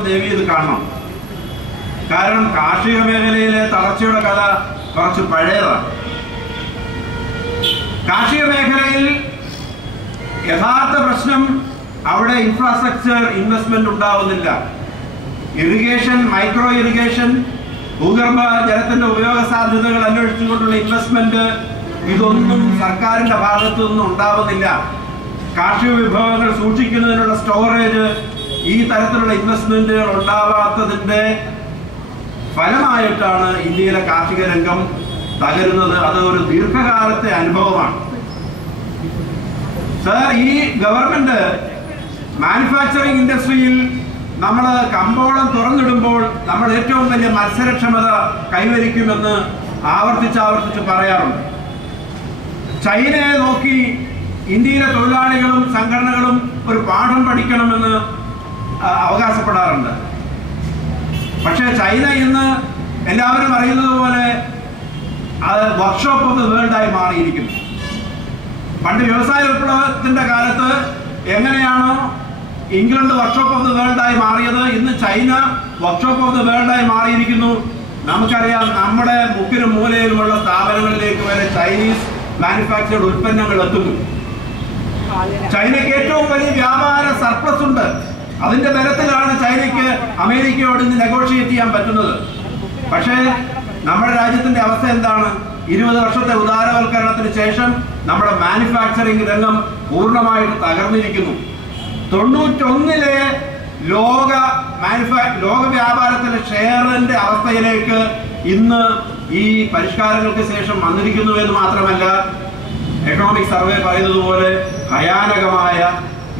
ദേവി ഇത് കാണണം. കാരണം കാർഷിക മേഖലയിലെ തളർച്ചയുടെ കഥ കുറച്ച് പഴയതാണ്. കാർഷിക മേഖലയിൽ യഥാർത്ഥ പ്രശ്നം അവിടെ ഇൻഫ്രാസ്ട്രക്ചർ ഇൻവെസ്റ്റ്മെന്റ് ഉണ്ടാവുന്നില്ല. ഇറിഗേഷൻ, മൈക്രോ ഇറിഗേഷൻ, ഭൂഗർഭ ജലത്തിന്റെ ഉപയോഗ സാധ്യതകൾ അന്വേഷിച്ചുകൊണ്ടുള്ള ഇൻവെസ്റ്റ്മെന്റ് ഇതൊന്നും സർക്കാരിന്റെ ഭാഗത്തു നിന്നും ഉണ്ടാവുന്നില്ല. കാർഷിക വിഭവങ്ങൾ സൂക്ഷിക്കുന്നതിനുള്ള സ്റ്റോറേജ്, ഈ തരത്തിലുള്ള ഇൻവെസ്റ്റ്മെന്റുകൾ ഉണ്ടാവാത്തതിന്റെ ഫലമായിട്ടാണ് ഇന്ത്യയിലെ കാർഷിക രംഗം തകരുന്നത്. അത് ഒരു ദീർഘകാലത്തെ അനുഭവമാണ്. സർ, ഈ ഗവൺമെന്റ് മാനുഫാക്ചറിംഗ് ഇൻഡസ്ട്രിയിൽ നമ്മൾ കമ്പോളം തുറന്നിടുമ്പോൾ നമ്മൾ ഏറ്റവും വലിയ മത്സരക്ഷമത കൈവരിക്കുമെന്ന് ആവർത്തിച്ച് പറയാറുണ്ട്. ചൈനയെ നോക്കി ഇന്ത്യയിലെ തൊഴിലാളികളും സംഘടനകളും ഒരു പാഠം പഠിക്കണമെന്ന് അവകാശപ്പെടാറുണ്ട്. പക്ഷേ ചൈന ഇന്ന് എല്ലാവരും അറിയുന്നത് പോലെ അത് വർക്ക്ഷോപ്പ് ഓഫ് ദ വേൾഡായി മാറിയിരിക്കുന്നു. പണ്ട് വ്യവസായ വിപ്ലവത്തിന്റെ കാലത്ത് എങ്ങനെയാണോ ഇംഗ്ലണ്ട് വർക്ക്ഷോപ്പ് ഓഫ് ദ വേൾഡായി മാറിയത്, ഇന്ന് ചൈന വർക്ക്ഷോപ്പ് ഓഫ് ദ വേൾഡായി മാറിയിരിക്കുന്നു. നമുക്കറിയാം, നമ്മുടെ മുക്കിലും മൂലയിലുമുള്ള സ്ഥാപനങ്ങളിലേക്ക് വരെ ചൈനീസ് മാനുഫാക്ചർഡ് ഉൽപ്പന്നങ്ങൾ എത്തുന്നു. ചൈനയ്ക്ക് ഏറ്റവും വലിയ വ്യാപാര സർപ്ലസ് ഉണ്ട്. അതിന്റെ ബലത്തിലാണ് ചൈനയ്ക്ക് അമേരിക്കയോട് ഇന്ന് നെഗോഷിയേറ്റ് ചെയ്യാൻ പറ്റുന്നത്. പക്ഷേ നമ്മുടെ രാജ്യത്തിന്റെ അവസ്ഥ എന്താണ്? 20 വർഷത്തെ ഉദാരവൽക്കരണത്തിന് ശേഷം നമ്മുടെ മാനുഫാക്ചറിംഗ് രംഗം പൂർണ്ണമായിട്ട് തകർന്നിരിക്കുന്നു. 91-ലെ ലോക വ്യാപാരത്തിലെ ഷെയറിന്റെ അവസ്ഥയിലേക്ക് ഇന്ന് ഈ പരിഷ്കാരങ്ങൾക്ക് ശേഷം വന്നിരിക്കുന്നു എന്ന് മാത്രമല്ല, എക്കണോമിക് സർവേ പറയുന്നത് പോലെ ഭയാനകമായ,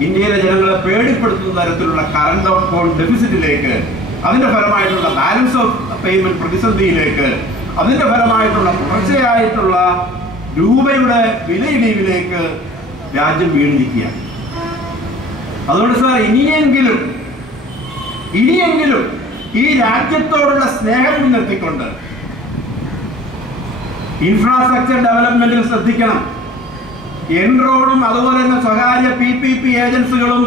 ഇന്ത്യയിലെ ജനങ്ങളെ പേടിപ്പെടുത്തുന്ന തരത്തിലുള്ള കറണ്ട് അക്കൗണ്ട് ഡെഫിസിറ്റിലേക്ക്, അതിന്റെ ഫലമായിട്ടുള്ള ബാലൻസ് ഓഫ് പേയ്മെന്റ് പ്രതിസന്ധിയിലേക്ക്, അതിന്റെ ഫലമായിട്ടുള്ള തുടർച്ചയായിട്ടുള്ള രൂപയുടെ വിലയിടിവിലേക്ക് രാജ്യം വീണിരിക്കുകയാണ്. അതുകൊണ്ട് സാർ, ഇനിയെങ്കിലും ഈ രാജ്യത്തോടുള്ള സ്നേഹം മുൻനിർത്തിക്കൊണ്ട് ഇൻഫ്രാസ്ട്രക്ചർ ഡെവലപ്മെന്റിൽ ശ്രദ്ധിക്കണം. എൻറോണും അതുപോലെ തന്നെ സ്വകാര്യ PPP ഏജൻസികളും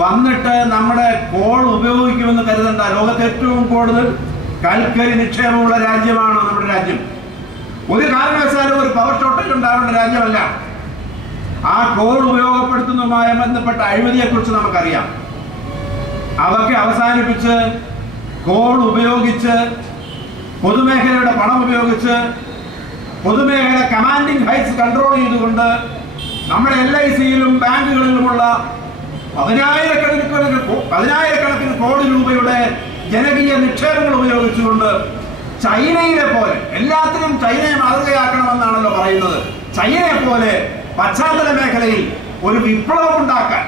വന്നിട്ട് നമ്മുടെ കോൾ ഉപയോഗിക്കുമെന്ന് കരുതണ്ട. ലോകത്തെ ഏറ്റവും കൂടുതൽ കൽക്കരി നിക്ഷേപമുള്ള രാജ്യമാണ് നമ്മുടെ രാജ്യം. ഒരു കാരണവശാലും ഒരു പവർ ഷോർട്ടേജ് ഉണ്ടാവേണ്ട രാജ്യമല്ല. ആ കോൾ ഉപയോഗപ്പെടുത്തുന്നതുമായി ബന്ധപ്പെട്ട അഴിമതിയെക്കുറിച്ച് നമുക്കറിയാം. അതൊക്കെ അവസാനിപ്പിച്ച് കോൾ ഉപയോഗിച്ച്, പൊതുമേഖലയുടെ പണം ഉപയോഗിച്ച്, പൊതുമേഖല കമാൻഡിംഗ് ഹൈറ്റ്സ് കൺട്രോൾ ചെയ്തുകൊണ്ട് നമ്മുടെ LICയിലും ബാങ്കുകളിലുമുള്ള പതിനായിരക്കണക്കിന് കോടി രൂപയുടെ ജനകീയ നിക്ഷേപങ്ങൾ ഉപയോഗിച്ചുകൊണ്ട് ചൈനയിലെ പോലെ, എല്ലാത്തിനും ചൈനയെ മാതൃകയാക്കണമെന്നാണല്ലോ പറയുന്നത്, ചൈനയെ പോലെ പശ്ചാത്തല മേഖലയിൽ ഒരു വിപ്ലവം ഉണ്ടാക്കാൻ,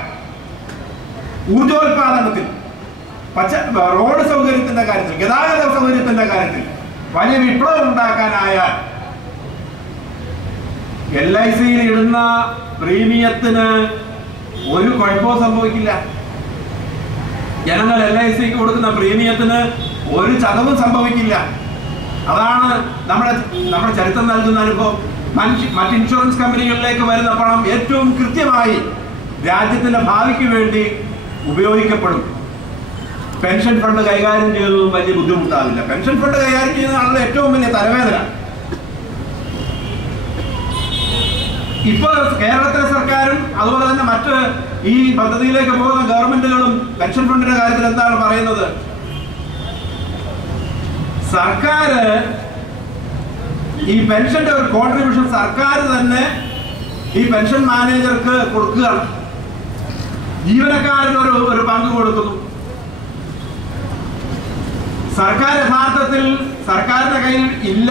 ഊർജോത്പാദനത്തിൽ, റോഡ് സൗകര്യത്തിന്റെ കാര്യത്തിൽ, ഗതാഗത സൗകര്യത്തിന്റെ കാര്യത്തിൽ വലിയ വിപ്ലവം ഉണ്ടാക്കാനായാൽ LICയിൽ ഇടുന്ന പ്രീമിയത്തിന് ഒരു കുഴപ്പവും സംഭവിക്കില്ല. ജനങ്ങൾ LICക്ക് കൊടുക്കുന്ന പ്രീമിയത്തിന് ഒരു ചതവും സംഭവിക്കില്ല. അതാണ് നമ്മുടെ ചരിത്രം നൽകുന്ന അനുഭവം. മറ്റ് ഇൻഷുറൻസ് കമ്പനികളിലേക്ക് വരുന്ന പണം ഏറ്റവും കൃത്യമായി രാജ്യത്തിന്റെ ഭാവിക്ക് വേണ്ടി ഉപയോഗിക്കപ്പെടും. പെൻഷൻ ഫണ്ട് കൈകാര്യം ചെയ്യുന്നതും വലിയ ബുദ്ധിമുട്ടാവില്ല. പെൻഷൻ ഫണ്ട് കൈകാര്യം ചെയ്യുന്ന ആളുടെ ഏറ്റവും വലിയ തലവേദന. ഇപ്പോൾ കേരളത്തിലെ സർക്കാരും അതുപോലെ തന്നെ മറ്റ് ഈ പദ്ധതിയിലേക്ക് പോകുന്ന ഗവൺമെന്റുകളും പെൻഷൻ ഫണ്ടിന്റെ കാര്യത്തിൽ എന്താണ് പറയുന്നത്? സർക്കാർ ഈ പെൻഷന്റെ ഒരു കോൺട്രിബ്യൂഷൻ സർക്കാർ തന്നെ ഈ പെൻഷൻ മാനേജർക്ക് കൊടുക്കുകയാണ്. ജീവനക്കാരന് ഒരു പങ്ക് കൊടുക്കുന്നു. സർക്കാർ യഥാർത്ഥത്തിൽ സർക്കാരിന്റെ കയ്യിൽ ഇല്ല